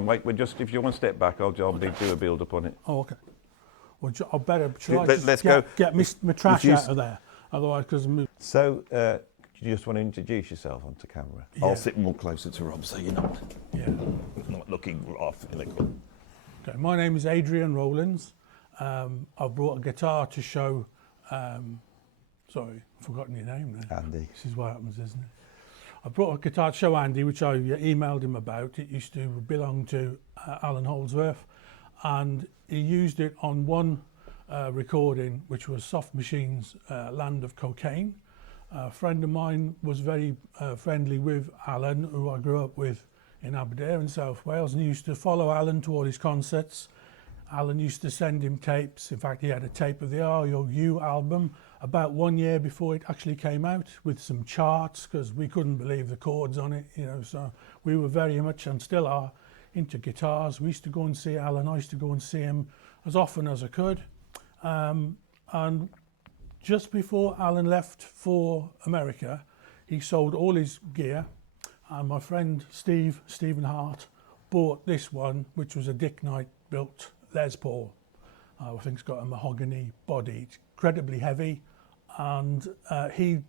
Wait, if you want to step back, I'll do a build up on it. Oh, okay. Well, I better Let's go. Get my trash out of there, otherwise, because. So, do you just want to introduce yourself onto camera? Yeah. I'll sit more closer to Rob, so you're not looking off in the corner. Okay, my name is Adrian Rowlands. I've brought a guitar to show. Sorry, I've forgotten your name now. Andy. This is what happens, isn't it? I brought a guitar to show Andy, which I emailed him about. It used to belong to Allan Holdsworth, and he used it on one recording, which was Soft Machine's Land of Cocaine. A friend of mine was very friendly with Allan, who I grew up with in Aberdeen in South Wales, and he used to follow Allan to all his concerts. Allan used to send him tapes. In fact, he had a tape of the Are You album about 1 year before it actually came out, with some charts, because we couldn't believe the chords on it, you know. So we were very much, and still are, into guitars. We used to go and see Allan. I used to go and see him as often as I could. And just before Allan left for America, he sold all his gear, and my friend Stephen Hart, bought this one, which was a Dick Knight built Les Paul. I think it's got a mahogany body. It's incredibly heavy, and he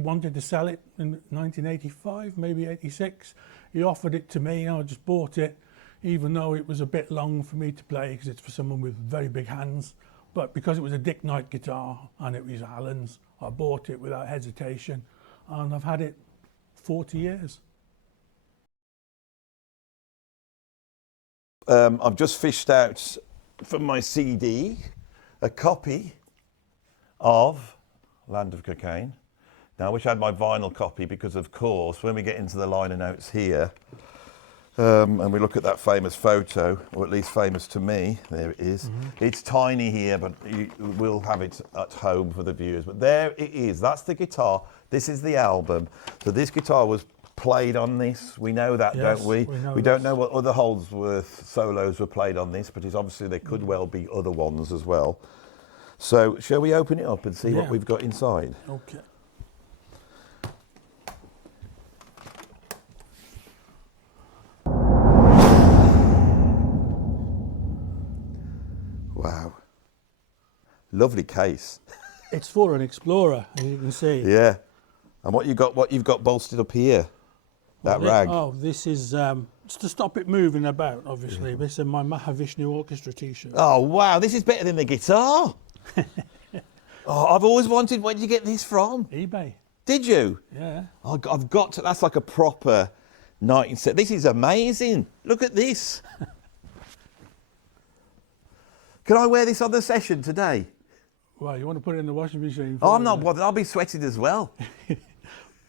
wanted to sell it in 1985, maybe 86. He offered it to me, and I just bought it, even though it was a bit long for me to play, because it's for someone with very big hands. But because it was a Dick Knight guitar and it was Allan's, I bought it without hesitation, and I've had it 40 years. I've just fished out from my CD a copy of Land of Cocaine. Now, I wish I had my vinyl copy, because of course when we get into the liner notes here and we look at that famous photo, or at least famous to me, there it is. Mm-hmm. It's tiny here, but we'll have it at home for the viewers. But there it is. That's the guitar. This is the album. So this guitar was played on this. We know that, yes, don't we? We don't know what other Holdsworth solos were played on this, but it's obviously there could well be other ones as well. So shall we open it up and see what we've got inside? Okay. Wow. Lovely case. It's for an Explorer, as you can see. Yeah. And what you've got bolstered up here? That rag. Oh, this is it's to stop it moving about, obviously. Yeah. This is my Mahavishnu Orchestra t-shirt. Oh, wow, this is better than the guitar. Oh, I've always wanted, where did you get this from? eBay. Did you? Yeah. I've got to, that's like a proper 1970s. This is amazing. Look at this. Can I wear this on the session today? Well, you want to put it in the washing machine? Oh, I'm not bothered. I'll be sweating as well.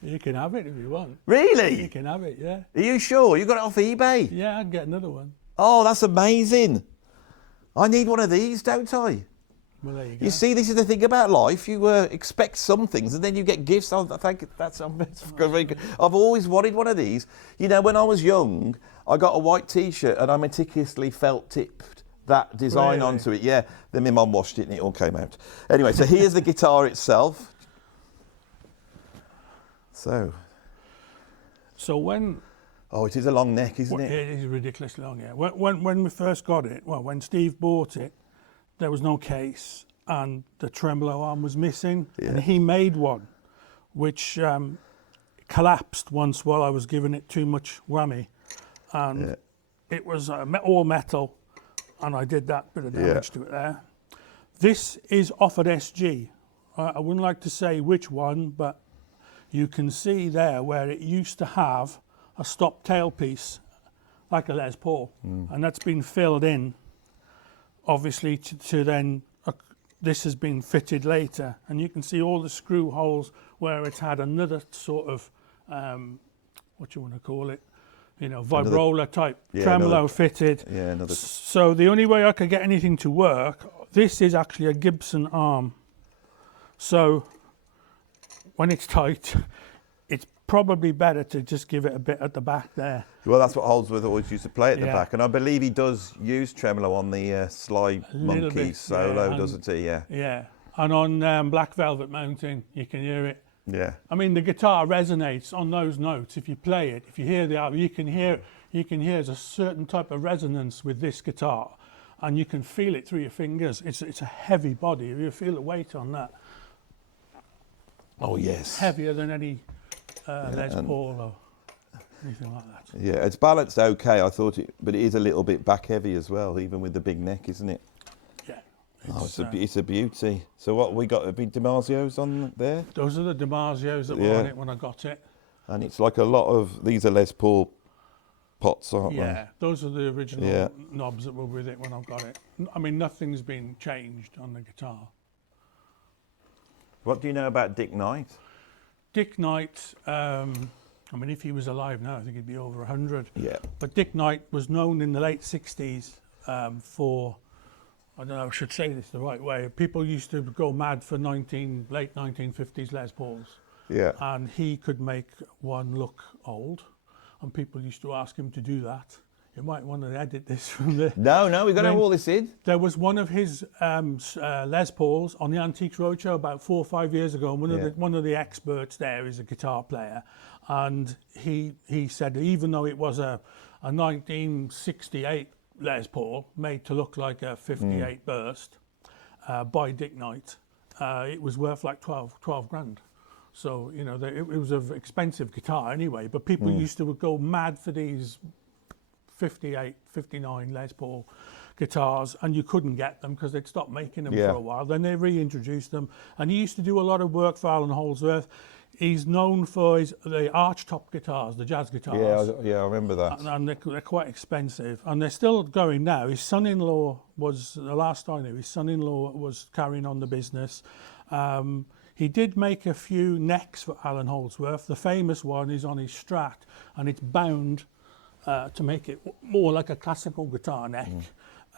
You can have it if you want. Really? You can have it, yeah. Are you sure? You got it off eBay? Yeah, I'll get another one. Oh, that's amazing. I need one of these, don't I? Well, there you go. You see, this is the thing about life. You expect some things and then you get gifts. I think that's very good. I've always wanted one of these. You know, when I was young, I got a white T-shirt and I meticulously felt tipped that design onto it. Yeah, then my mum washed it and it all came out. Anyway, so here's the guitar itself. So when... Oh, it is a long neck, isn't it? It is ridiculously long, yeah. When we first got it, well, when Steve bought it, there was no case and the tremolo arm was missing. Yeah. And he made one, which collapsed once while I was giving it too much whammy. And it was all metal, and I did that bit of damage to it there. This is offered SG. I wouldn't like to say which one, but you can see there where it used to have a stop tailpiece, like a Les Paul, and that's been filled in, obviously, to then, this has been fitted later, and you can see all the screw holes where it's had another sort of, what you want to call it, you know, vibrola type tremolo fitted. Yeah, another. So the only way I could get anything to work, this is actually a Gibson arm. So when it's tight, it's probably better to just give it a bit at the back there. Well, that's what Holdsworth always used to play at the back, and I believe he does use tremolo on the Sly Monkey solo, doesn't he? Yeah. Yeah, and on Black Velvet Mountain, you can hear it Yeah. I mean, the guitar resonates on those notes. If you play it, if you hear the album, you can hear there's a certain type of resonance with this guitar, and you can feel it through your fingers. It's a heavy body. You feel the weight on that. Oh yes. Heavier than any Les Paul or anything like that. Yeah, it's balanced okay. I thought it, but it is a little bit back heavy as well, even with the big neck, isn't it? Yeah. It's a beauty. So what we got? A big DiMarzio's on there. Those are the DiMarzios that were on it when I got it. And it's like a lot of these are Les Paul pots, aren't they? Yeah, those are the original knobs that were with it when I got it. I mean, nothing's been changed on the guitar. What do you know about Dick Knight? Dick Knight, I mean, if he was alive now, I think he'd be over 100. Yeah. But Dick Knight was known in the late 60s for, I don't know, I should say this the right way. People used to go mad for late 1950s Les Pauls. Yeah. And he could make one look old. And people used to ask him to do that. You might want to edit this from the... No, we've got to have all this in. There was one of his Les Pauls on the Antiques Roadshow about 4 or 5 years ago. And one of the experts there is a guitar player. And he said even though it was a 1968 Les Paul made to look like a 58 burst by Dick Knight, it was worth like 12 grand. So, you know, it was an expensive guitar anyway, but people used to go mad for these 58, 59 Les Paul guitars, and you couldn't get them because they'd stopped making them for a while. Then they reintroduced them, and he used to do a lot of work for Allan Holdsworth. He's known for the archtop guitars, the jazz guitars. Yeah, I remember that. And they're quite expensive, and they're still going now. His son-in-law was, the last I knew, his son-in-law was carrying on the business. He did make a few necks for Allan Holdsworth. The famous one is on his Strat, and it's bound to make it more like a classical guitar neck.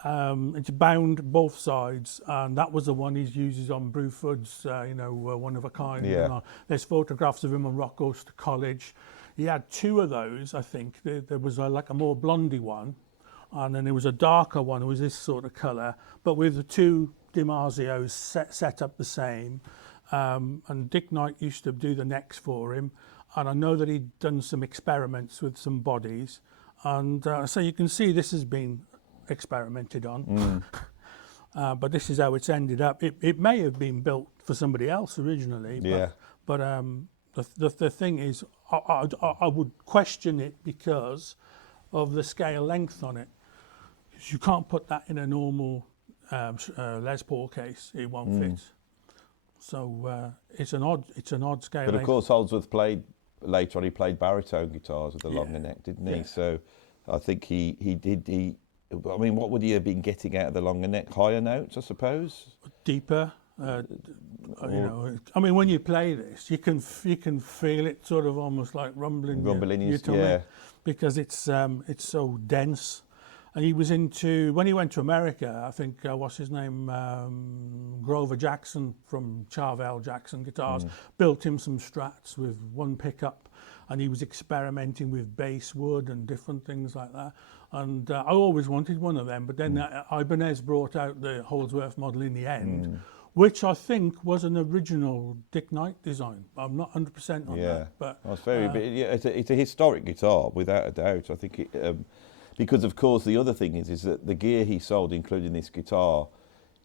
It's bound both sides, and that was the one he uses on Bruford's, one of a kind. Yeah. There's photographs of him on Rock Goes to College. He had two of those, I think. There was like a more blondie one, and then there was a darker one. It was this sort of colour, but with the two DiMarzios set up the same. And Dick Knight used to do the necks for him, and I know that he'd done some experiments with some bodies, and so you can see this has been experimented on. But this is how it's ended up. It may have been built for somebody else originally, but the thing is, I would question it because of the scale length on it. You can't put that in a normal Les Paul case; it won't fit. So it's an odd scale. But of course, Holdsworth played later on. He played baritone guitars with the longer neck, didn't he? Yeah. So I think he did. I mean, what would he have been getting out of the longer neck? Higher notes, I suppose. Deeper. I mean, when you play this, you can feel it sort of almost like rumbling in your tummy, because it's so dense. And he was when he went to America, I think, what's his name, Grover Jackson from Charvel Jackson Guitars, built him some Strats with one pickup, and he was experimenting with bass wood and different things like that. And I always wanted one of them, but then Ibanez brought out the Holdsworth model in the end, which I think was an original Dick Knight design. I'm not 100% on that. But well, it's a historic guitar, without a doubt. I think it... because, of course, the other thing is that the gear he sold, including this guitar,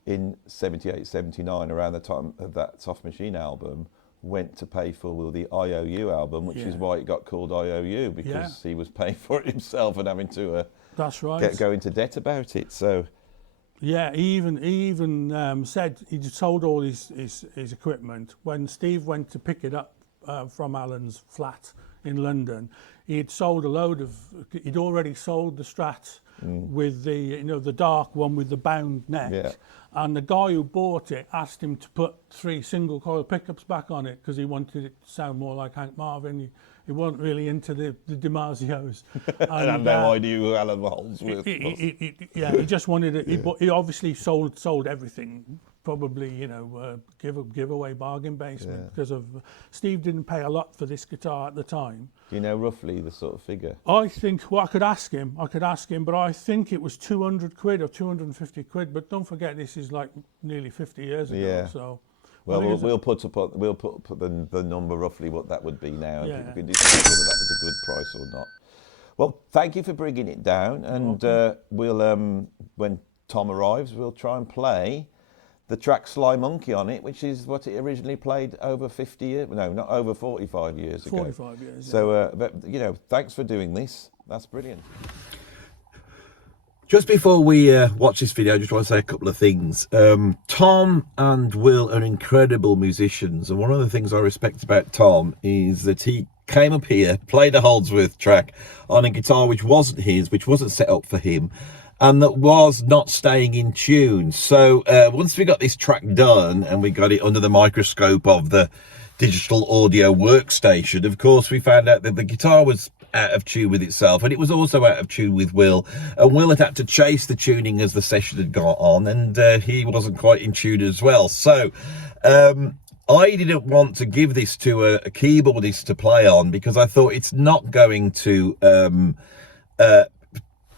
in 78, 79, around the time of that Soft Machine album, went to pay for the IOU album, which is why it got called IOU, because he was paying for it himself and having to that's right. go into debt about it. So, yeah, he even said he'd sold all his equipment. When Steve went to pick it up from Alan's flat in London, he'd already sold the Strat with the dark one with the bound neck, and the guy who bought it asked him to put 3 single coil pickups back on it because he wanted it to sound more like Hank Marvin. He wasn't really into the DiMarzios. And I have no idea who Allan Holdsworth was. He just wanted it. He obviously sold everything. Probably, give away bargain basement because of Steve didn't pay a lot for this guitar at the time. Do you know roughly the sort of figure? I think, well, I could ask him, but I think it was 200 quid or 250 quid. But don't forget, this is like nearly 50 years ago. Yeah. So, Well, think it's we'll put the number roughly what that would be now, and Yeah. people can decide whether that was a good price or not. Well, thank you for bringing it down, and we'll when Tom arrives, we'll try and play the track Sly Monkey on it, which is what it originally played over 50 years, no, not over 45 years ago. 45 years. So, but, you know, thanks for doing this. That's brilliant. Just before we watch this video, I just want to say a couple of things. Tom and Will are incredible musicians, and one of the things I respect about Tom is that he came up here, played a Holdsworth track on a guitar which wasn't his, which wasn't set up for him, and that was not staying in tune. So once we got this track done and we got it under the microscope of the digital audio workstation, of course we found out that the guitar was out of tune with itself, and it was also out of tune with Will, and Will had to chase the tuning as the session had gone on, and he wasn't quite in tune as well. So I didn't want to give this to a keyboardist to play on, because I thought it's not going to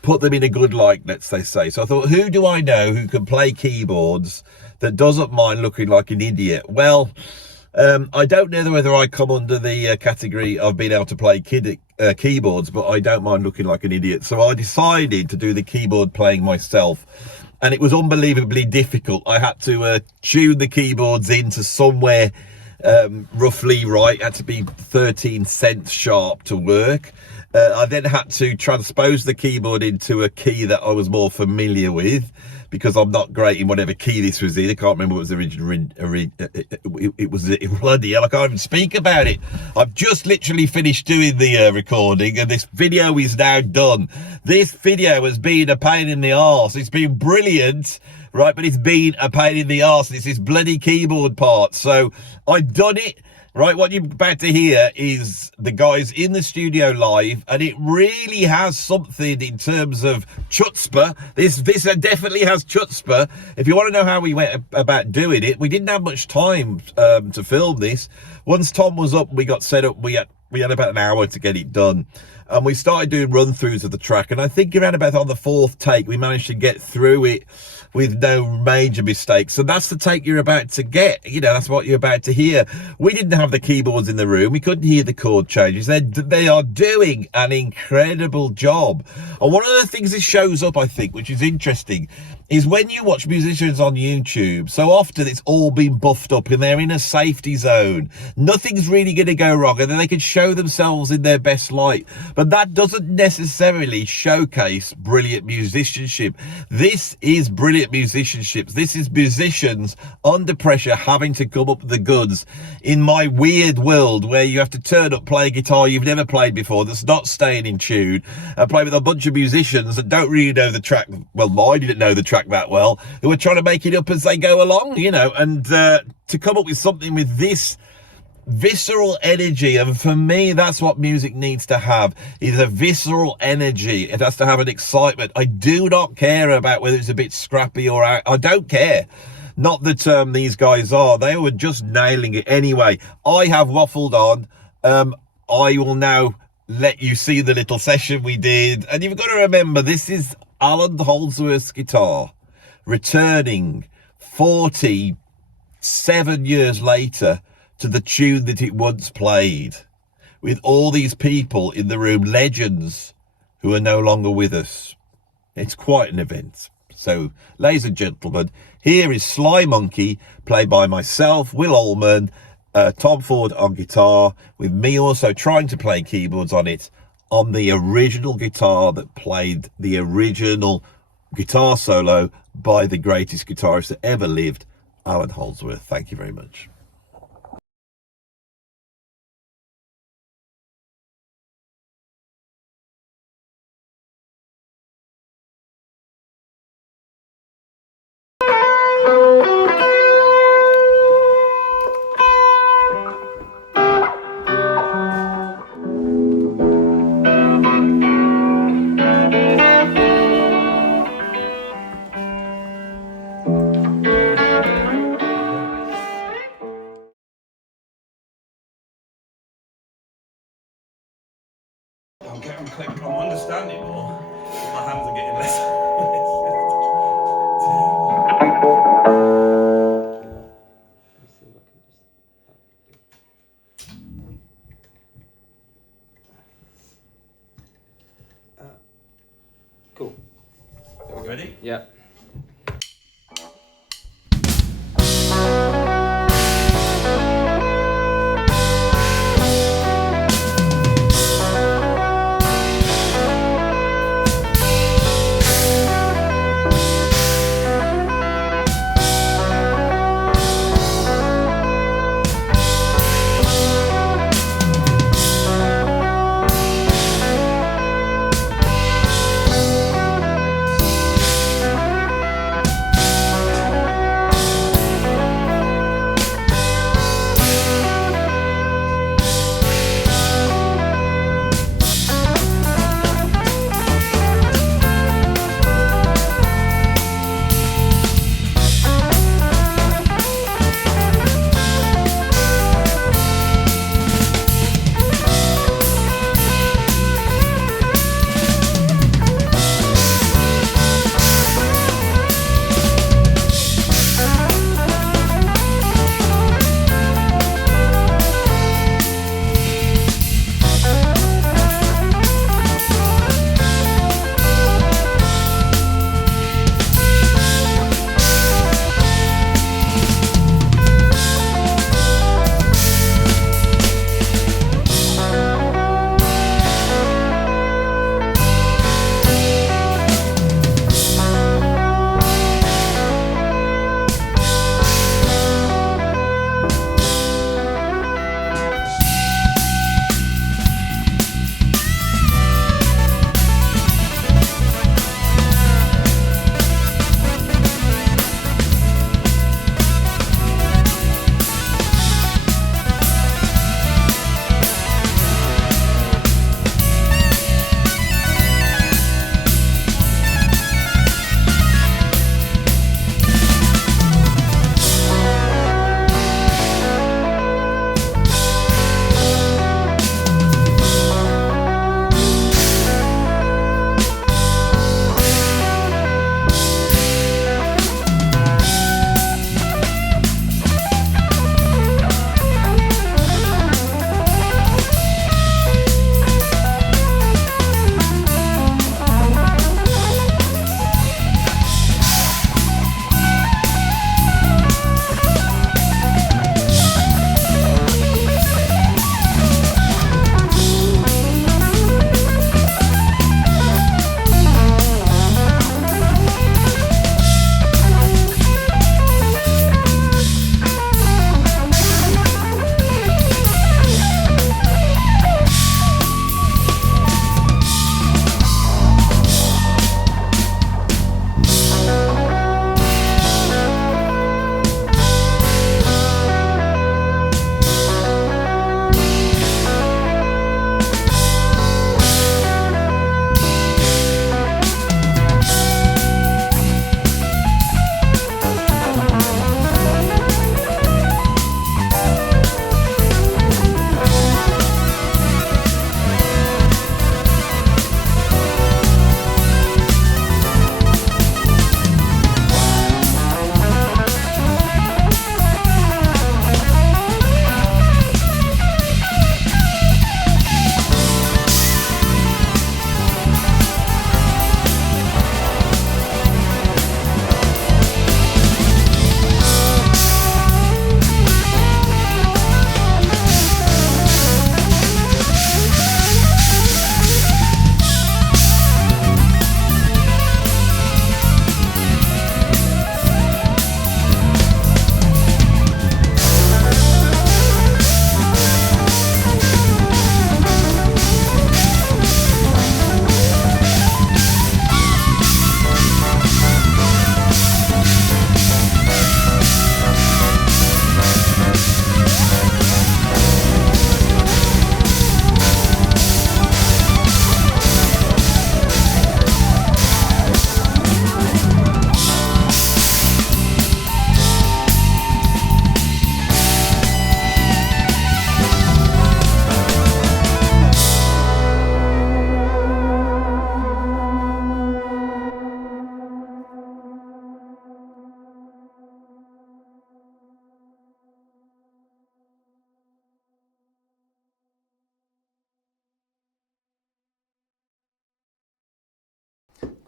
put them in a good light, let's say. So I thought, who do I know who can play keyboards that doesn't mind looking like an idiot? Well, I don't know whether I come under the category of being able to play keyboards, but I don't mind looking like an idiot. So I decided to do the keyboard playing myself, and it was unbelievably difficult. I had to tune the keyboards into somewhere roughly right. It had to be 13 cents sharp to work. I then had to transpose the keyboard into a key that I was more familiar with, because I'm not great in whatever key this was in. I can't remember what was the original. It was bloody hell, I can't even speak about it. I've just literally finished doing the recording, and this video is now done. This video has been a pain in the arse. It's been brilliant, right? But it's been a pain in the arse. It's this bloody keyboard part. So I've done it. Right, what you're about to hear is the guys in the studio live, and it really has something in terms of chutzpah. This definitely has chutzpah. If you want to know how we went about doing it, we didn't have much time to film this. Once Tom was up, we got set up. We had about an hour to get it done, and we started doing run-throughs of the track. And I think around about on the fourth take, we managed to get through it with no major mistakes. So that's the take you're about to get. You know, that's what you're about to hear. We didn't have the keyboards in the room. We couldn't hear the chord changes. They are doing an incredible job. And one of the things that shows up, I think, which is interesting, is when you watch musicians on YouTube, so often it's all been buffed up and they're in a safety zone. Nothing's really going to go wrong, and then they can show themselves in their best light. But that doesn't necessarily showcase brilliant musicianship. This is brilliant musicianship. This is musicians under pressure having to come up with the goods in my weird world where you have to turn up, play a guitar you've never played before that's not staying in tune, and play with a bunch of musicians that don't really know the track. Well, I didn't know the track that well, who are trying to make it up as they go along, you know, and to come up with something with this visceral energy. And for me, that's what music needs to have, is a visceral energy. It has to have an excitement. I do not care about whether it's a bit scrappy or out. I don't care. Not that these guys are. They were just nailing it anyway. I have waffled on. I will now let you see the little session we did, and you've got to remember, this is Allan Holdsworth's guitar returning 47 years later to the tune that it once played, with all these people in the room, legends who are no longer with us. It's quite an event. So, ladies and gentlemen, here is Sly Monkey, played by myself, Will Allman, Tom Ford on guitar, with me also trying to play keyboards on it, on the original guitar that played the original guitar solo by the greatest guitarist that ever lived, Allan Holdsworth. Thank you very much. I'm understanding more, but my hands are getting less. Let's see if I Cool. Ready? Yeah.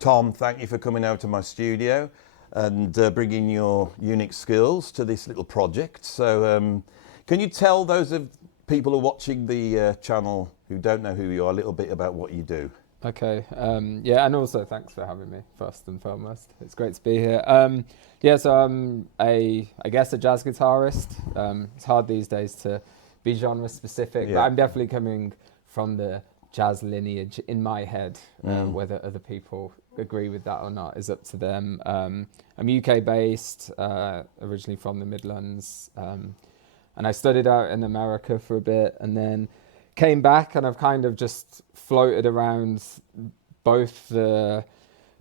Tom, thank you for coming over to my studio and bringing your unique skills to this little project. So can you tell those of people who are watching the channel who don't know who you are a little bit about what you do? Okay, yeah, and also thanks for having me, first and foremost. It's great to be here. Yeah, so I'm I guess a jazz guitarist. It's hard these days to be genre specific, but I'm definitely coming from the jazz lineage in my head. Whether other people agree with that or not is up to them. I'm UK based, originally from the Midlands, and I studied out in America for a bit, and then came back, and I've kind of just floated around both the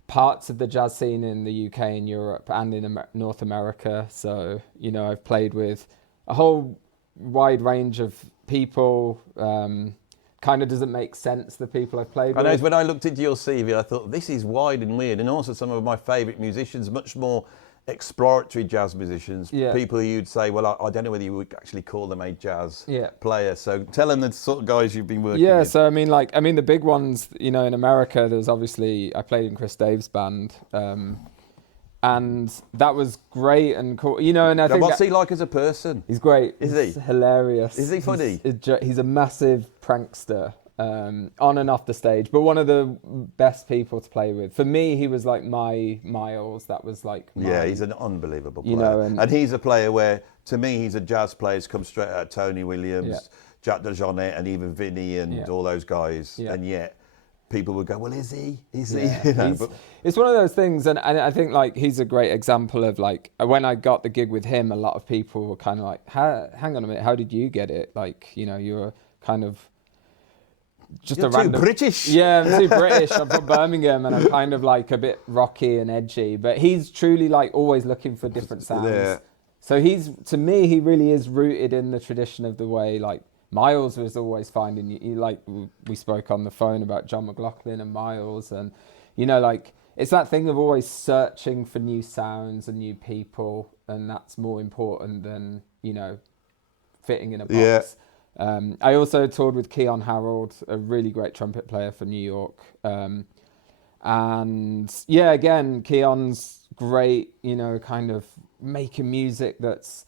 parts of the jazz scene in the UK and Europe and in North America. So, you know, I've played with a whole wide range of people. Kind of doesn't make sense, the people I've played with. I know, when I looked into your CV, I thought, this is wide and weird. And also some of my favourite musicians, much more exploratory jazz musicians, people who you'd say, well, I don't know whether you would actually call them a jazz player. So tell them the sort of guys you've been working with. So I mean, the big ones, you know, in America, there's obviously, I played in Chris Dave's band, and that was great and cool, you know. And I think, what's he like as a person? He's great. Is he hilarious? Is he funny? He's a massive prankster, on and off the stage, but one of the best people to play with. For me, he was like my Miles. That was like he's an unbelievable player. You know, and he's a player where, to me, he's a jazz player who's come straight out of Tony Williams, Jack DeJohnette, and even Vinny and all those guys. And yet people would go, well, is he? Is he? You know, it's one of those things, and I think like he's a great example of, like, when I got the gig with him, a lot of people were kind of like, hang on a minute, how did you get it? Like, you know, you were kind of just You're a random... too British. Yeah, I'm too British. I'm from Birmingham, and I'm kind of like a bit rocky and edgy, but he's truly like always looking for different sounds. Yeah. So to me, he really is rooted in the tradition of the way, like, Miles was always finding you, like we spoke on the phone about John McLaughlin and Miles, and, you know, like, it's that thing of always searching for new sounds and new people, and that's more important than, you know, fitting in a box. I also toured with Keon Harold, a really great trumpet player from New York, and again, Keon's great, you know, kind of making music that's,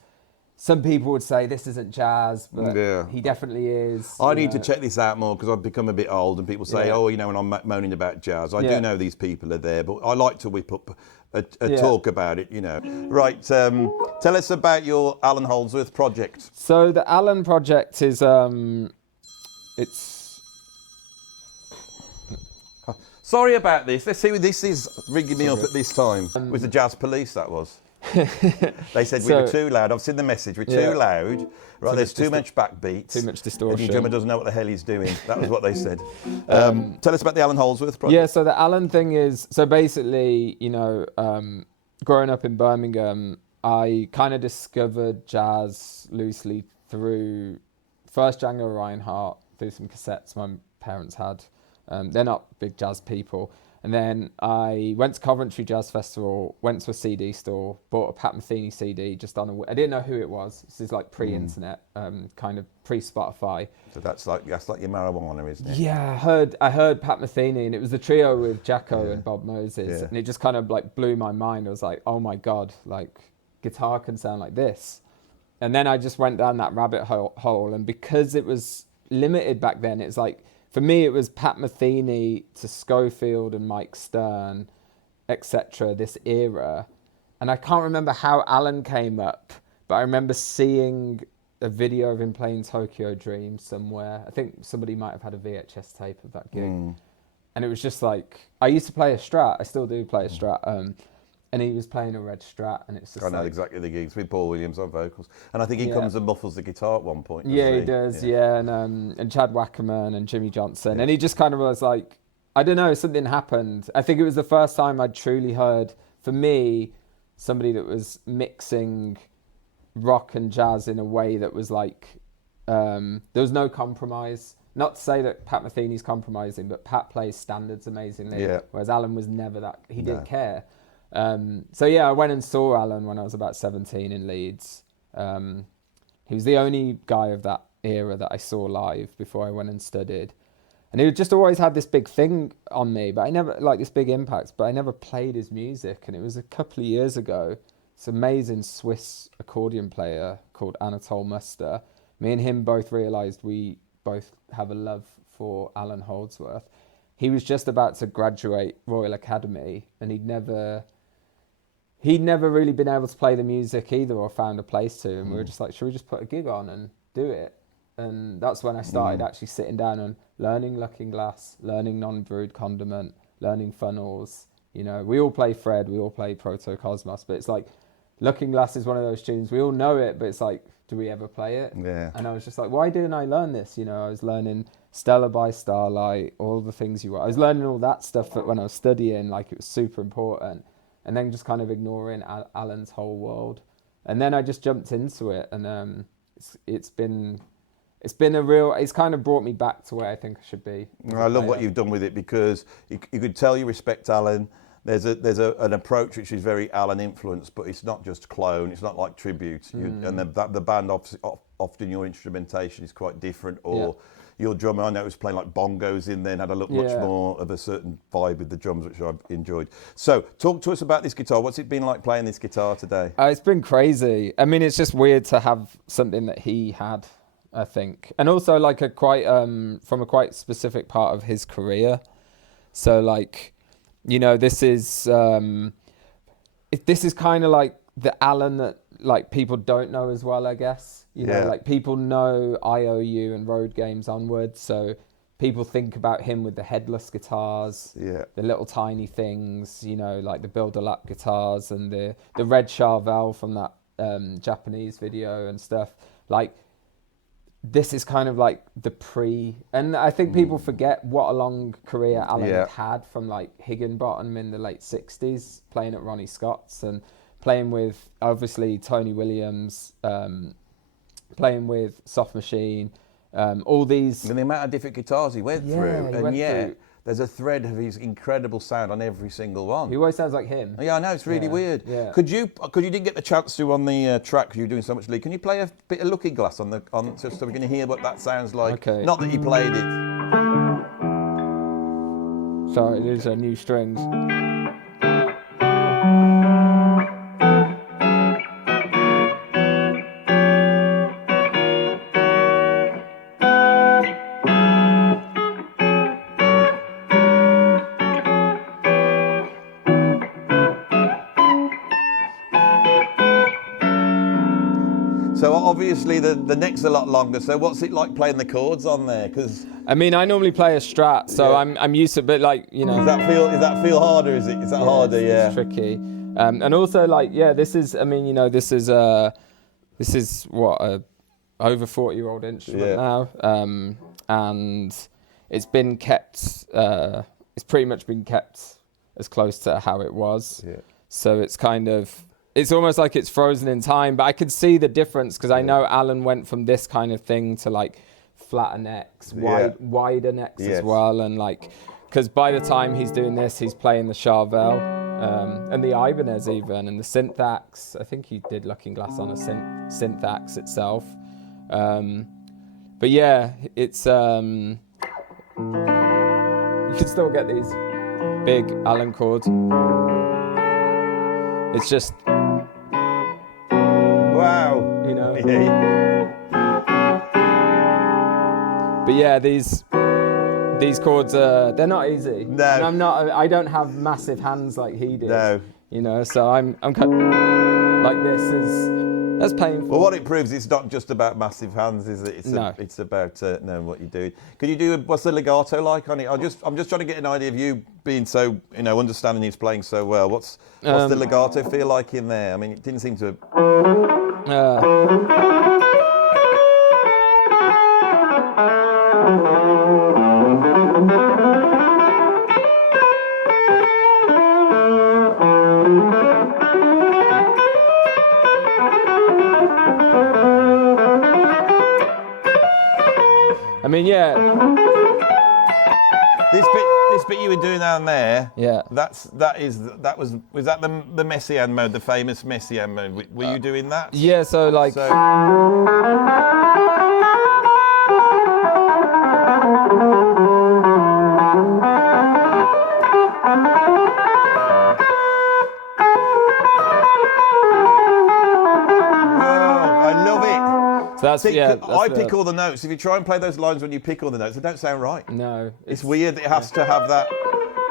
some people would say this isn't jazz, but he definitely is. I need to check this out more, because I've become a bit old, and people say, oh, you know, when I'm moaning about jazz, I do know these people are there, but I like to whip up a talk about it, you know. Right, tell us about your Allan Holdsworth project. So the Allan project is, it's... Sorry about this. Let's see what this is ringing me up at this time. It was the Jazz Police, that was. They said we were too loud. I've seen the message. We're too loud. Right, there's too much backbeat. Too much distortion. And your drummer doesn't know what the hell he's doing. That was what they said. Tell us about the Allan Holdsworth project. Yeah, so the Allan thing is, so basically, you know, growing up in Birmingham, I kind of discovered jazz loosely through first Django Reinhardt, through some cassettes my parents had. They're not big jazz people. And then I went to Coventry Jazz Festival, went to a CD store, bought a Pat Metheny CD just on I didn't know who it was. This is like pre-internet, kind of pre-Spotify. So that's like your marijuana, isn't it? Yeah, I heard Pat Metheny, and it was the trio with Jacko and Bob Moses, and it just kind of like blew my mind. I was like, oh my God, like guitar can sound like this. And then I just went down that rabbit hole, and because it was limited back then, it's like, for me, it was Pat Metheny to Schofield and Mike Stern, etc., this era. And I can't remember how Allan came up, but I remember seeing a video of him playing Tokyo Dream somewhere. I think somebody might have had a VHS tape of that gig. And it was just like, I used to play a Strat. I still do play a Strat. And he was playing a red Strat, and it's just I know exactly the gigs with Paul Williams on vocals, and I think he comes and muffles the guitar at one point. Yeah, he does. Yeah, and Chad Wackerman and Jimmy Johnson, and he just kind of was like, I don't know, something happened. I think it was the first time I'd truly heard, for me, somebody that was mixing rock and jazz in a way that was like, there was no compromise. Not to say that Pat Metheny's compromising, but Pat plays standards amazingly, whereas Allan was never that. He didn't care. So yeah, I went and saw Allan when I was about 17 in Leeds. He was the only guy of that era that I saw live before I went and studied. And he just always had this big thing on me, but I never, like this big impact, but I never played his music. And it was a couple of years ago, this amazing Swiss accordion player called Anatole Muster. Me and him both realised we both have a love for Allan Holdsworth. He was just about to graduate Royal Academy, and he'd never really been able to play the music either, or found a place to. And we were just like, should we just put a gig on and do it? And that's when I started actually sitting down and learning Looking Glass, learning non-brewed condiment, learning funnels. You know, we all play Fred, we all play Protocosmos, but it's like Looking Glass is one of those tunes, we all know it, but it's like, do we ever play it? Yeah. And I was just like, why didn't I learn this? You know, I was learning Stella by Starlight, all the things I was learning all that stuff when I was studying, like it was super important. And then just kind of ignoring Alan's whole world. And then I just jumped into it, and it's kind of brought me back to where I think I should be. I love what you've done with it, because you could tell you respect Alan. There's an approach which is very Alan influenced, but it's not just clone. It's not like tribute. And the band often your instrumentation is quite different, or your drummer, I know, was playing like bongos in there and had a look much more of a certain vibe with the drums, which I've enjoyed. So talk to us about this guitar. What's it been like playing this guitar today? It's been crazy. I mean, it's just weird to have something that he had, I think, and also like from a quite specific part of his career. So like, you know, this is kind of like the Alan that like people don't know as well, I guess. You know, like people know IOU and Road Games onwards, so people think about him with the headless guitars, the little tiny things, you know, like the build-a-lap guitars and the red Charvel from that Japanese video and stuff. Like, this is kind of like the and I think people forget what a long career Alan had from like Higginbottom in the late 60s, playing at Ronnie Scott's and playing with obviously Tony Williams, playing with Soft Machine, all these. And the amount of different guitars he went through, and there's a thread of his incredible sound on every single one. He always sounds like him. Yeah, I know, it's really weird. Yeah. Could you didn't get the chance to on the track, because you were doing so much lead, can you play a bit of Looking Glass on just so we can hear what that sounds like? Okay. Not that you played it. Sorry, these are new strings. So obviously the neck's a lot longer. So what's it like playing the chords on there? Because I mean, I normally play a Strat, so I'm used to, but like, you know. Does that feel harder? Is that harder? It's tricky. And also like, this is, I mean, you know, this is what a over 40-year-old instrument now, and it's been kept. It's pretty much been kept as close to how it was. Yeah. So it's kind of. It's almost like it's frozen in time, but I could see the difference, because I know Alan went from this kind of thing to like flatter necks, wider necks as well, and like, because by the time he's doing this, he's playing the Charvel and the Ibanez even, and the Synthax. I think he did Looking Glass on a Synthax itself. But yeah, it's you can still get these big Alan chords. It's just. Wow. You know. Yeah. But yeah, these chords they're not easy. No. And I don't have massive hands like he did. No. You know, so I'm kind of like that's painful. Well, what it proves, it's not just about massive hands, is it? It's about knowing what you're doing. Can you do what's the legato like on it? I'm just trying to get an idea of you being so, you know, understanding he's playing so well. What's the legato feel like in there? I mean, it didn't seem to. I mean, yeah. This bit you were doing down there. Yeah. Was that the Messiaen mode, the famous Messiaen mode? Were you doing that? Yeah. So like. I pick all the notes. If you try and play those lines when you pick all the notes, they don't sound right. No. It's weird that it has to have that.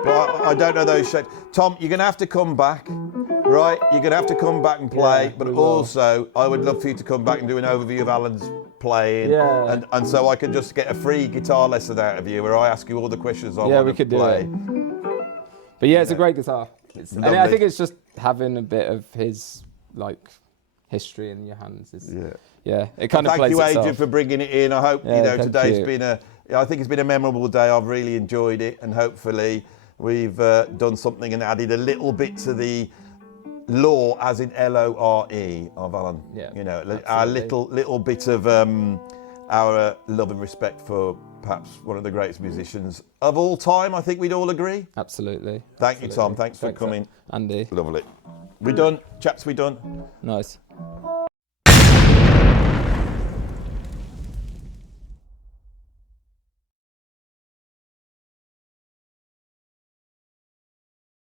But I don't know those shapes. Tom, you're going to have to come back, right? You're going to have to come back and play. Yeah, but we will. also, I would love for you to come back and do an overview of Alan's playing. Yeah. And so I could just get a free guitar lesson out of you where I ask you all the questions I want we to could play. do it. But yeah, it's a great guitar. And lovely. I think it's just having a bit of his like history in your hands. It kind of Thank plays you, itself. Adrian, for bringing it in. I hope Yeah, thank today's you. been I think it's been a memorable day. I've really enjoyed it, and hopefully we've done something and added a little bit to the lore, as in Lore, of Alan. Yeah, Our absolutely. little bit of our love and respect for perhaps one of the greatest musicians of all time. I think we'd all agree. Absolutely. Thank you, Tom. Thanks for coming. Andy. Lovely. We done, chaps. We done. Nice.